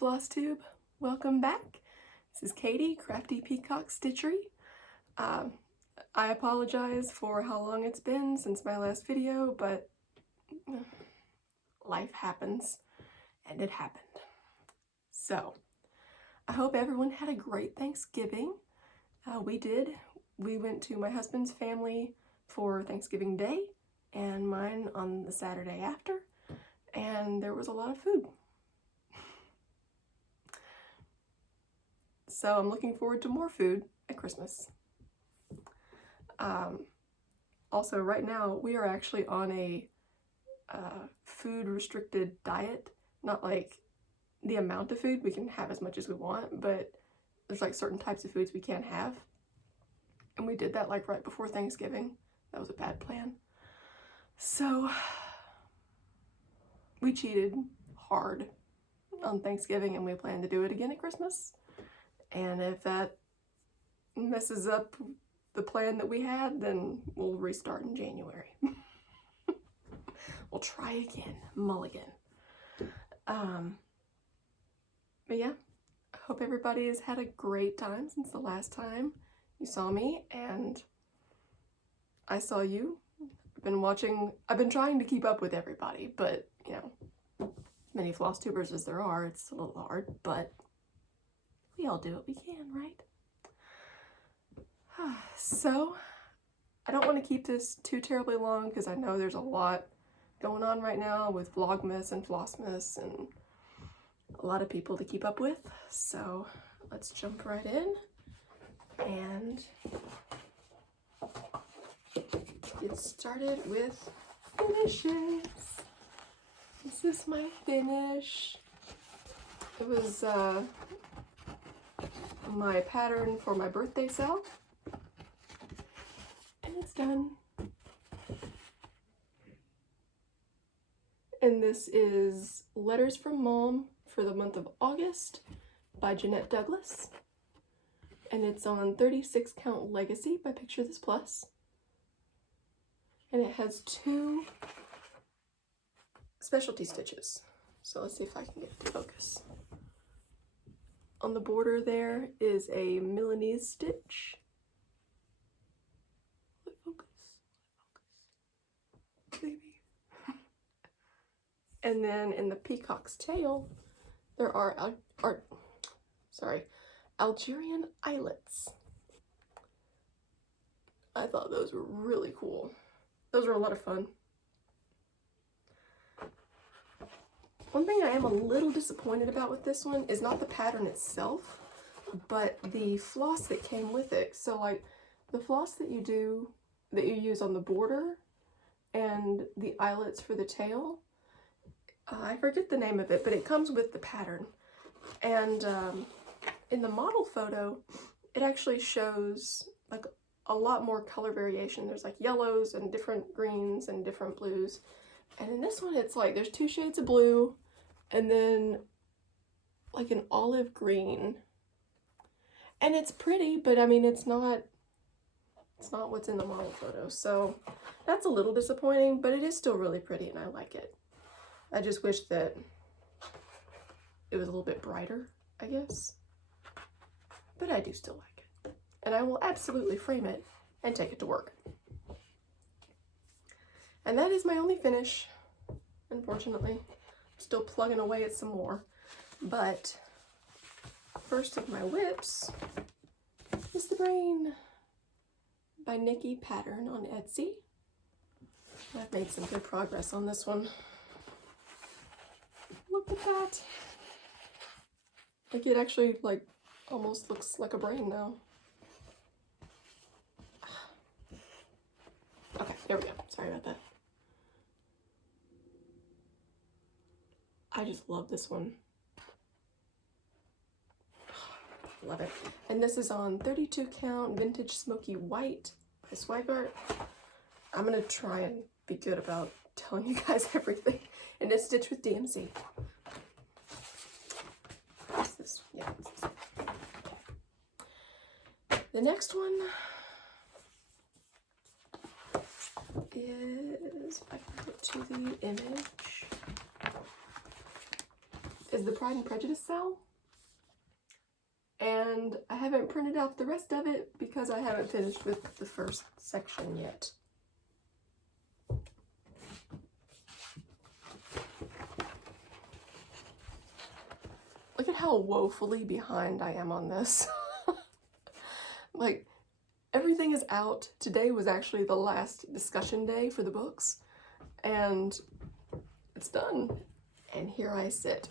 Flosstube, welcome back. This is Katie, Crafty Peacock Stitchery. I apologize for how long it's been since my last video, but life happens, and it happened. So, I hope everyone had a great Thanksgiving. We did. We went to my husband's family for Thanksgiving Day, and mine on the Saturday after, and there was a lot of food. So I'm looking forward to more food at Christmas. Also, right now we are actually on a food restricted diet. Not like the amount of food, we can have as much as we want, but there's like certain types of foods we can't have. And we did that like right before Thanksgiving. That was a bad plan. So we cheated hard on Thanksgiving, and we plan to do it again at Christmas. And if that messes up the plan that we had, then we'll restart in January. We'll try again, mulligan. But yeah, I hope everybody has had a great time since the last time you saw me and I saw you. I've been trying to keep up with everybody, but you know, as many Flosstubers as there are, it's a little hard, but we all do what we can, right? So, I don't want to keep this too terribly long because I know there's a lot going on right now with Vlogmas and Flossmas and a lot of people to keep up with. So, let's jump right in and get started with finishes. This is my finish. It was my pattern for my birthday sale, and it's done. And this is Letters from Mom for the month of August by Jeannette Douglas, and it's on 36 Count Legacy by Picture This Plus, and it has 2 specialty stitches. So let's see if I can get it to focus. On the border there is a Milanese stitch. Focus. Baby. And then in the peacock's tail, there are Algerian eyelets. I thought those were really cool. Those were a lot of fun. One thing I am a little disappointed about with this one is not the pattern itself, but the floss that came with it. So like the floss that you use on the border and the eyelets for the tail, I forget the name of it, but it comes with the pattern. And in the model photo, it actually shows like a lot more color variation. There's like yellows and different greens and different blues. And in this one, it's like there's 2 shades of blue and then like an olive green. And it's pretty, but I mean, it's not what's in the model photo. So that's a little disappointing, but it is still really pretty and I like it. I just wish that it was a little bit brighter, I guess. But I do still like it. And I will absolutely frame it and take it to work. And that is my only finish, unfortunately. I'm still plugging away at some more. But first of my whips is the brain by NikkiPattern on Etsy. I've made some good progress on this one. Look at that. Like it actually like almost looks like a brain now. Okay, there we go. Sorry about that. I just love this one. Love it. And this is on 32 Count Vintage Smoky White by Swagart. I'm gonna try and be good about telling you guys everything. And it's stitched with DMC. What's this? Yeah, what's this? Okay. The next one is, if I can get to the image, is the Pride and Prejudice SAL. And I haven't printed out the rest of it because I haven't finished with the first section yet. Look at how woefully behind I am on this. Like, everything is out. Today was actually the last discussion day for the books, and it's done. And here I sit.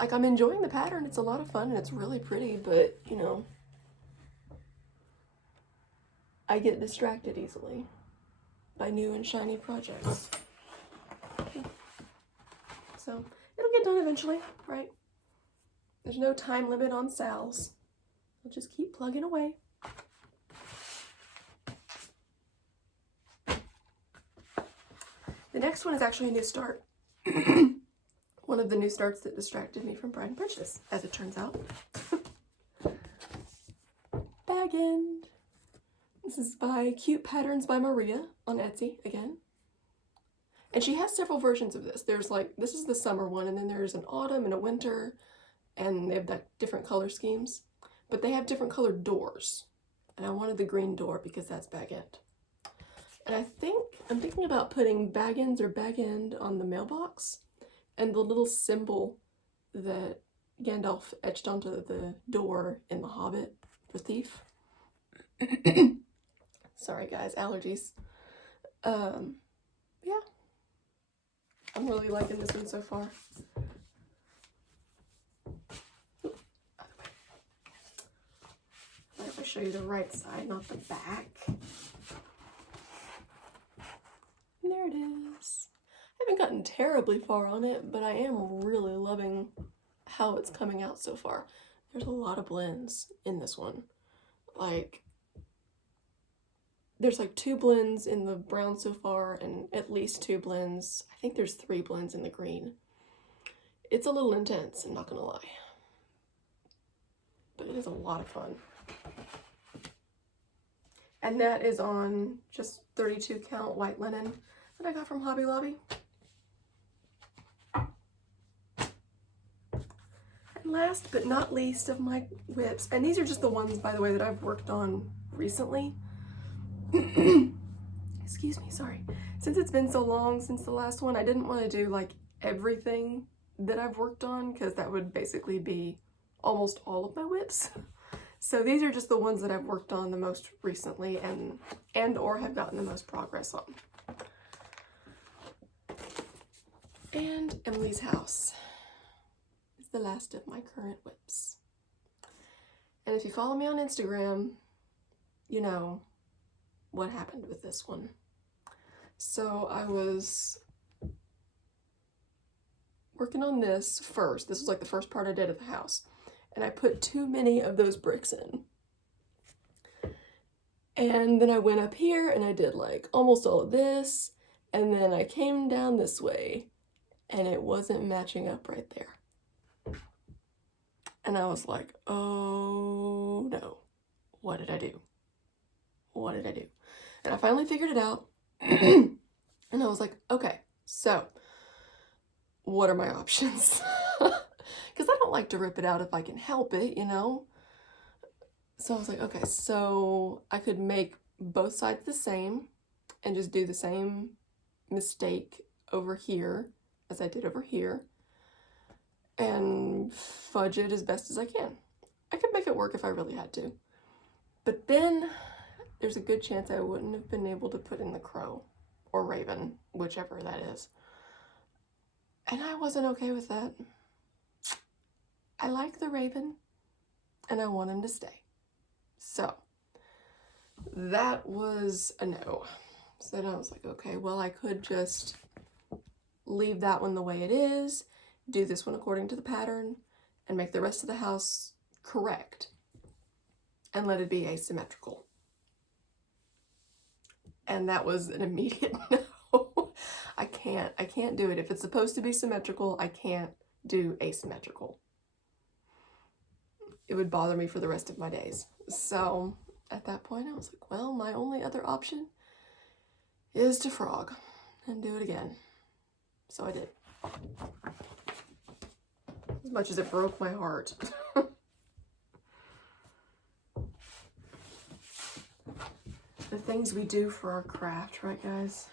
Like, I'm enjoying the pattern. It's a lot of fun and it's really pretty, but, you know, I get distracted easily by new and shiny projects. So, it'll get done eventually, right? There's no time limit on SALs. I'll just keep plugging away. The next one is actually a new start. One of the new starts that distracted me from Pride and Prejudice, as it turns out. Bag End. This is by Cute Patterns by Maria on Etsy again. And she has several versions of this. There's like, this is the summer one, and then there's an autumn and a winter, and they have that different color schemes. But they have different colored doors. And I wanted the green door because that's Bag End. And I'm thinking about putting Bag Ends or Bag End on the mailbox, and the little symbol that Gandalf etched onto the door in The Hobbit for Thief. Sorry guys, allergies. Yeah. I'm really liking this one so far. If I show you the right side, not the back. And there it is. I haven't gotten terribly far on it, but I am really loving how it's coming out so far. There's a lot of blends in this one. Like, there's like 2 blends in the brown so far, and at least 2 blends. I think there's 3 blends in the green. It's a little intense, I'm not gonna lie. But it is a lot of fun. And that is on just 32 count white linen that I got from Hobby Lobby. And last but not least of my whips, and these are just the ones, by the way, that I've worked on recently. Excuse me, sorry. Since it's been so long since the last one, I didn't want to do like everything that I've worked on, because that would basically be almost all of my whips. So these are just the ones that I've worked on the most recently and or have gotten the most progress on. And Emily's House is the last of my current whips. And if you follow me on Instagram, you know what happened with this one. So I was working on this first. This was like the first part I did of the house. And I put too many of those bricks in. And then I went up here and I did like almost all of this. And then I came down this way and it wasn't matching up right there. And I was like, oh no, what did I do? What did I do? And I finally figured it out. And I was like, okay, so what are my options? Because I don't like to rip it out if I can help it, you know? So I was like, okay, so I could make both sides the same and just do the same mistake over here as I did over here and fudge it as best as I can. I could make it work if I really had to. But then there's a good chance I wouldn't have been able to put in the crow or raven, whichever that is. And I wasn't okay with that. I like the raven, and I want him to stay. So, that was a no. So then I was like, okay, well, I could just leave that one the way it is, do this one according to the pattern, and make the rest of the house correct, and let it be asymmetrical. And that was an immediate no. I can't do it. If it's supposed to be symmetrical, I can't do asymmetrical. It would bother me for the rest of my days. So at that point I was like, well, my only other option is to frog and do it again. So I did. as much as it broke my heart. The things we do for our craft, right guys?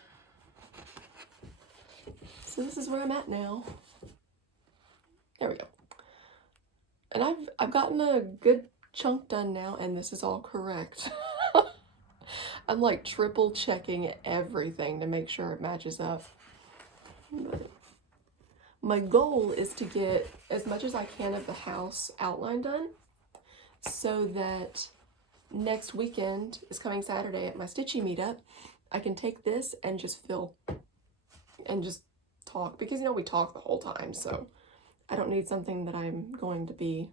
So this is where I'm at now. There we go. And I've gotten a good chunk done now, and this is all correct. I'm like triple checking everything to make sure it matches up. But my goal is to get as much as I can of the house outline done so that next weekend is coming Saturday at my stitchy meetup. I can take this and just fill and just talk, because you know we talk the whole time, so I don't need something that I'm going to be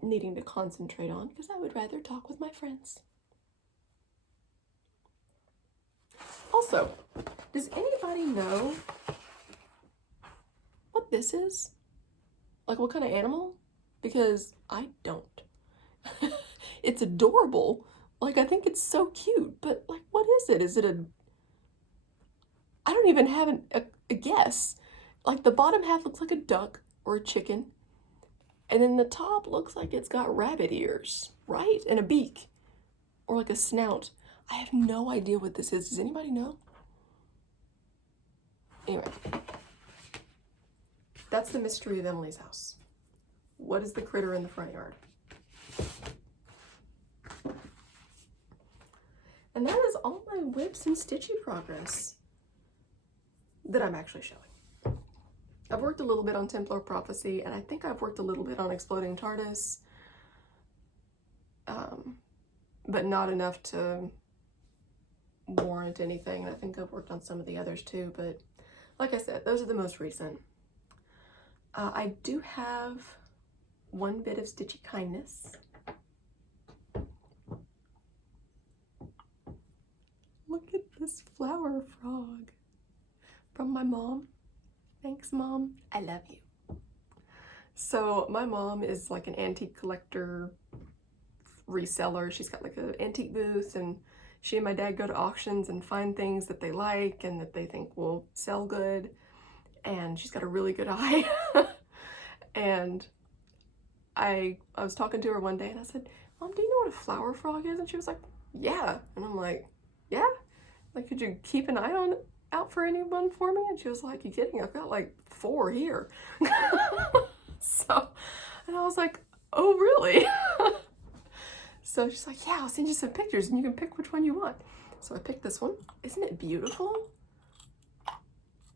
needing to concentrate on, because I would rather talk with my friends. Also, does anybody know what this is? Like what kind of animal? Because I don't. It's adorable. Like, I think it's so cute, but like, what is it? Is it I don't even have a guess. Like, the bottom half looks like a duck or a chicken, and then the top looks like it's got rabbit ears, right? And a beak, or like a snout. I have no idea what this is. Does anybody know? Anyway, that's the mystery of Emily's house. What is the critter in the front yard? And that is all my whips and stitchy progress that I'm actually showing. I've worked a little bit on Templar Prophecy, and I think I've worked a little bit on Exploding TARDIS, but not enough to warrant anything. And I think I've worked on some of the others too, but like I said, those are the most recent. I do have one bit of stitchy kindness. Look at this flower frog from my mom. Thanks, Mom. I love you. So my mom is like an antique collector, reseller. She's got like an antique booth, and she and my dad go to auctions and find things that they like and that they think will sell good. And she's got a really good eye. And I was talking to her one day and I said, Mom, do you know what a flower frog is? And she was like, yeah. And I'm like, yeah? Like, could you keep an eye out for anyone for me? And she was like, you kidding? I've got like 4 here. So, and I was like, oh, really? So she's like, yeah, I'll send you some pictures and you can pick which one you want. So I picked this one. Isn't it beautiful?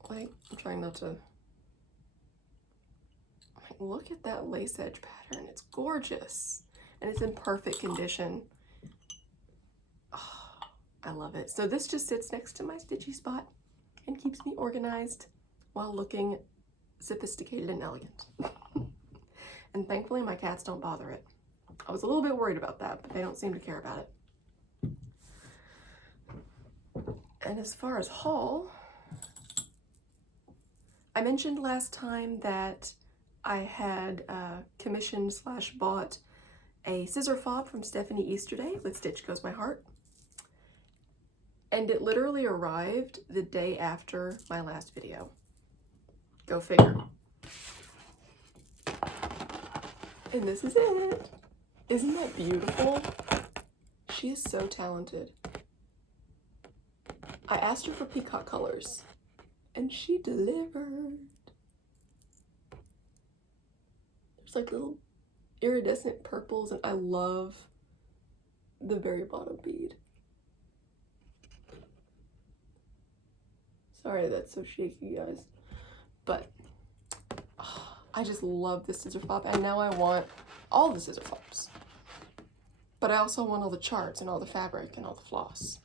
Like, I'm trying not to. Like, look at that lace edge pattern. It's gorgeous. And it's in perfect condition. Oh, I love it. So this just sits next to my stitchy spot and keeps me organized while looking sophisticated and elegant. And thankfully my cats don't bother it. I was a little bit worried about that, but they don't seem to care about it. And as far as haul, I mentioned last time that I had commissioned / bought a scissor fob from Stephanie Easterday with Stitch Goes My Heart. And it literally arrived the day after my last video. Go figure. And this is it. Isn't that beautiful? She is so talented. I asked her for peacock colors, and she delivered. There's like little iridescent purples, and I love the very bottom bead. Sorry that's so shaky, guys. But oh, I just love this scissor fob, and now I want all the scissor fobs. But I also want all the charts and all the fabric and all the floss.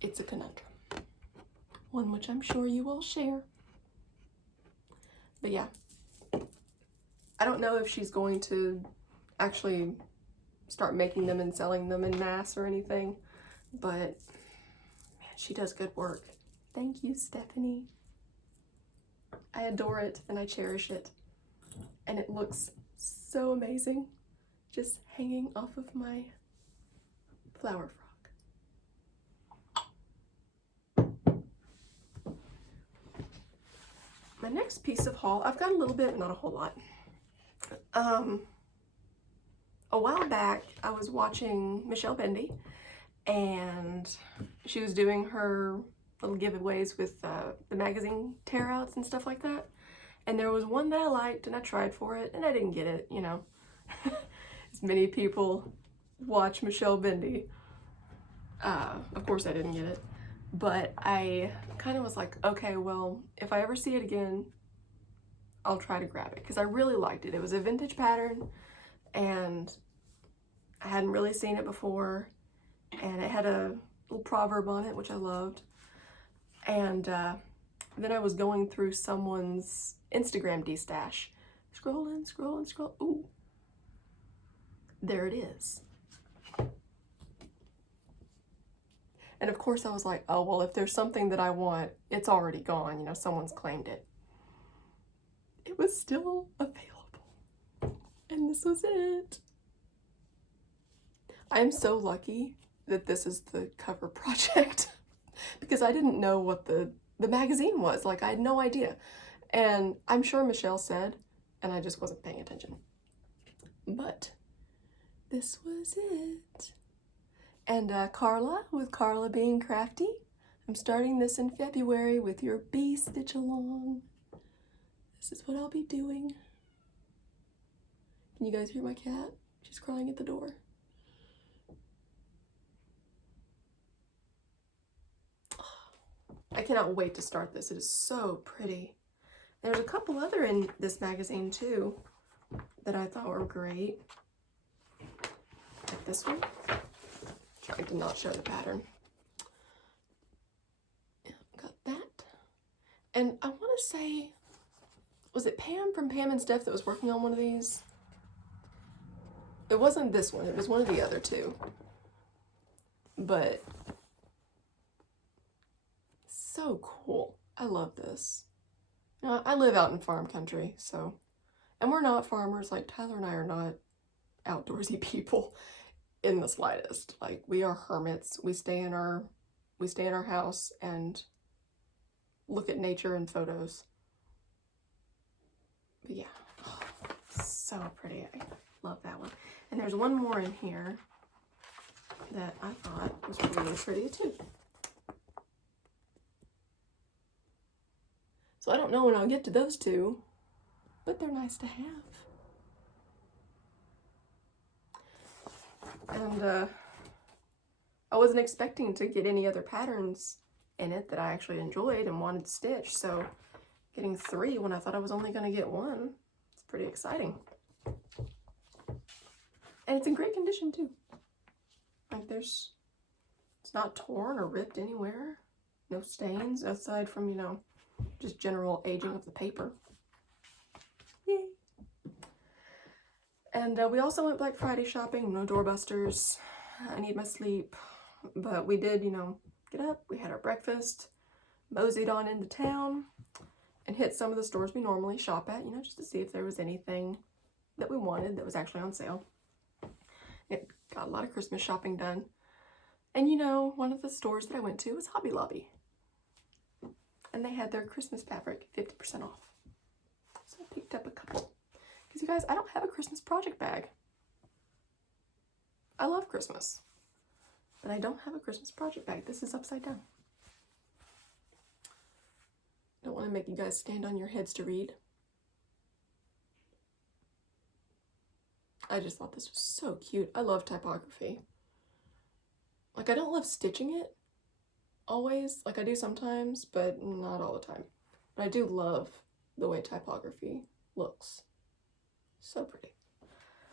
It's a conundrum. One which I'm sure you will share. But yeah. I don't know if she's going to actually start making them and selling them in mass or anything. But man, she does good work. Thank you, Stephanie. I adore it and I cherish it. And it looks so amazing. Just hanging off of my flower frog. my next piece of haul, I've got a little bit, not a whole lot. A while back, I was watching Michelle Bendy, and she was doing her little giveaways with the magazine tear-outs and stuff like that. And there was one that I liked, and I tried for it, and I didn't get it, you know. As many people watch Michelle Bendy. Of course I didn't get it. But I kind of was like, okay, well, if I ever see it again, I'll try to grab it, because I really liked it. It was a vintage pattern, and I hadn't really seen it before, and it had a little proverb on it, which I loved. And then I was going through someone's Instagram de-stash. Scrolling, scrolling, scroll. Ooh. There it is. And of course I was like, oh, well, if there's something that I want, it's already gone. You know, someone's claimed it. It was still available. And this was it. I am so lucky that this is the cover project because I didn't know what the magazine was. Like, I had no idea. And I'm sure Michelle said, and I just wasn't paying attention. But this was it. And Carla, with Carla Being Crafty, I'm starting this in February with your bee stitch along. This is what I'll be doing. Can you guys hear my cat? She's crying at the door. I cannot wait to start this. It is so pretty. And there's a couple other in this magazine too that I thought were great. Like this one. Trying to not show the pattern. Yeah, got that. And I want to say, was it Pam from Pam and Steph that was working on one of these? It wasn't this one. It was one of the other two. But so cool. I love this. Now, I live out in farm country, so, and we're not farmers. Like, Tyler and I are not outdoorsy people in the slightest. Like, we are hermits. We stay in our house and look at nature and photos. But yeah, oh, so pretty. I love that one. And there's one more in here that I thought was really pretty too. So I don't know when I'll get to those two, but they're nice to have. And I wasn't expecting to get any other patterns in it that I actually enjoyed and wanted to stitch, so getting 3 when I thought I was only going to get 1, it's pretty exciting. And it's in great condition too. Like, it's not torn or ripped anywhere. No stains aside from, you know, just general aging of the paper. Yay! And we also went Black Friday shopping. No doorbusters. I need my sleep. But we did, you know, get up. We had our breakfast. Moseyed on into town. And hit some of the stores we normally shop at, you know, just to see if there was anything that we wanted that was actually on sale. It got a lot of Christmas shopping done. And, you know, one of the stores that I went to was Hobby Lobby. And they had their Christmas fabric 50% off. So I picked up a couple. Because, you guys, I don't have a Christmas project bag. I love Christmas. But I don't have a Christmas project bag. This is upside down. Don't want to make you guys stand on your heads to read. I just thought this was so cute. I love typography. Like, I don't love stitching it always. Like, I do sometimes, but not all the time. But I do love the way typography looks. So pretty.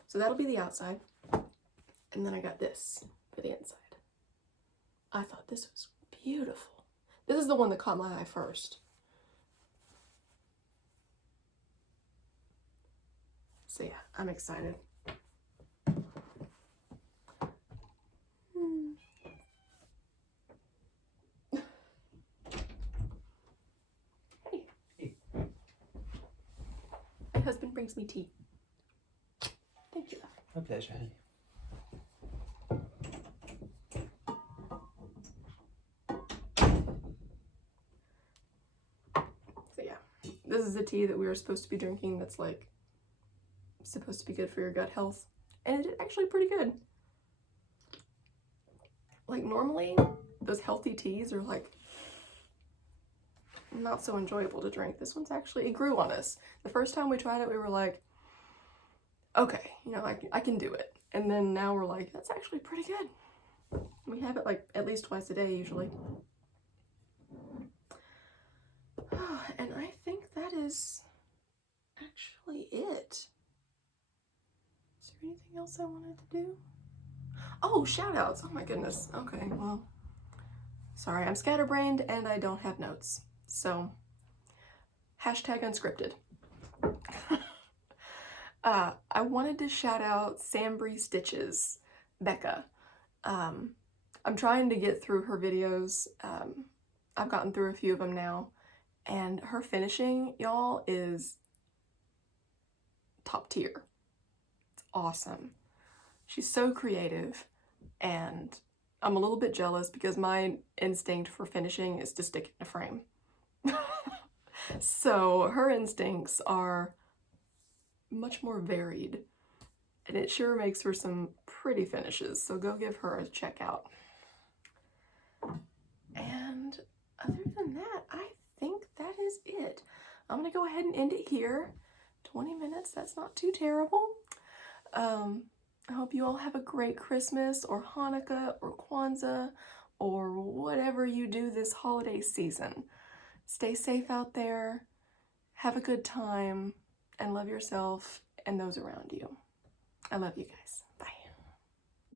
So that'll be the outside. And then I got this for the inside. I thought this was beautiful. This is the one that caught my eye first. So yeah, I'm excited. Hey. My husband brings me tea. Thank you. My pleasure, honey. This is a tea that we were supposed to be drinking that's like supposed to be good for your gut health, and it did actually pretty good. Like normally those healthy teas are like not so enjoyable to drink. This one's actually, it grew on us. The first time we tried it, we were like, okay, you know, I can do it. And then now we're like, that's actually pretty good. We have it like at least twice a day usually. And I think that is actually it. Is there anything else I wanted to do? Oh, shout outs. Oh my goodness. Okay, well, sorry, I'm scatterbrained and I don't have notes. So, hashtag unscripted. I wanted to shout out Sambry Stitches, Becca. I'm trying to get through her videos. I've gotten through a few of them now, and her finishing, y'all, is top tier. It's awesome. She's so creative, and I'm a little bit jealous because my instinct for finishing is to stick it in a frame. So her instincts are much more varied, and it sure makes for some pretty finishes, so go give her a check out. And other than that, I think that is it. I'm gonna go ahead and end it here. 20 minutes, that's not too terrible. I hope you all have a great Christmas or Hanukkah or Kwanzaa or whatever you do this holiday season. Stay safe out there, have a good time, and love yourself and those around you. I love you guys. Bye.